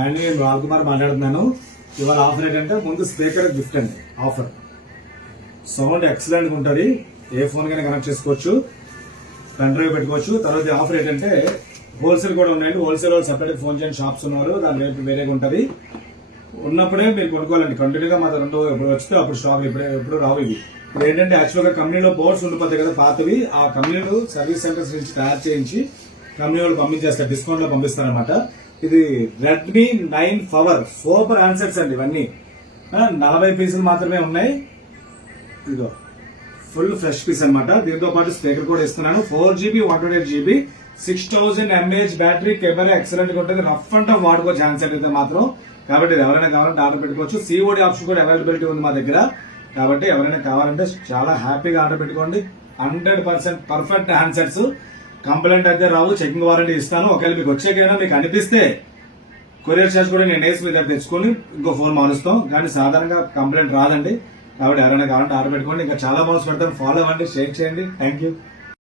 And నేను రాకుమార్ మాట్లాడుతున్నాను. ఇవాళ ఆఫర్ ఏంటంటే ముందు స్పీకర్ గిఫ్ట్ అండి. ఆఫర్ సౌండ్ ఎక్సలెంట్ ఉంటుంది. ఏ ఫోన్ కైనా కనెక్ట్ చేసుకోవచ్చు, పెన్ డ్రైవ్ పెట్టుకోవచ్చు. తర్వాత ఆఫర్ ఏంటంటే హోల్సేల్ కూడా ఉన్నాయండి. హోల్సేల్ వాళ్ళు సపరేట్ ఫోన్ చేయని షాప్స్ ఉన్నారు, దాని రేపు వేరేగా ఉంటుంది. ఉన్నప్పుడే మీరు కొనుక్కోవాలండి. కంటిన్యూగా మా రెండు ఇప్పుడు వస్తే అప్పుడు స్టాక్ ఎప్పుడు రావు. ఇవి ఇప్పుడు ఏంటంటే యాక్చువల్ గా కంపెనీలో బోర్డ్స్ ఉండిపోతాయి కదా పాతవి, ఆ కంపెనీలు సర్వీస్ సెంటర్స్ నుంచి తయారు చేయించి కంపెనీ వాళ్ళు పంపించేస్తారు, డిస్కౌంట్ లో పంపిస్తారనమాట. ఇది రెడ్మీ 9 పవర్ సూపర్ హ్యాండ్సెట్స్ అండి. ఇవన్నీ 40 పీసులు మాత్రమే ఉన్నాయి. ఇదిగో ఫుల్ ఫ్రెష్ పీస్ అనమాట. దీంతో పాటు స్పీకర్ కూడా ఇస్తున్నాను. 4GB 128GB 6000 mAh battery, camera excellent గా ఉంటుంది. రఫ్ అండ్ టఫ్ వాడుకోవచ్చు హ్యాండ్సెట్ అయితే మాత్రం. కాబట్టి ఎవరైనా కావాలంటే ఆర్డర్ పెట్టుకోవచ్చు. COD ఆప్షన్ కూడా అవైలబిలిటీ ఉంది మా దగ్గర. కాబట్టి ఎవరైనా కావాలంటే చాలా హ్యాపీగా ఆర్డర్ పెట్టుకోండి. 100% పర్ఫెక్ట్ హ్యాండ్సెట్స్. కంప్లైంట్ అయితే రావు, చెకింగ్ వారంటీ ఇస్తాను. ఒకవేళ మీకు వచ్చేకైనా మీకు అనిపిస్తే కొరియర్ చార్జ్ కూడా నేను వేసి మీ దగ్గర తెచ్చుకొని ఇంకో ఫోన్ మారుస్తాం. కానీ సాధారణంగా కంప్లైంట్ రాదండి. కాబట్టి ఎవరైనా కావాలంటే ఆర్డర్ పెట్టుకోండి. ఇంకా చాలా బాక్స్ పెడతాను. ఫాలో అవ్వండి, షేర్ చేయండి. Thank you.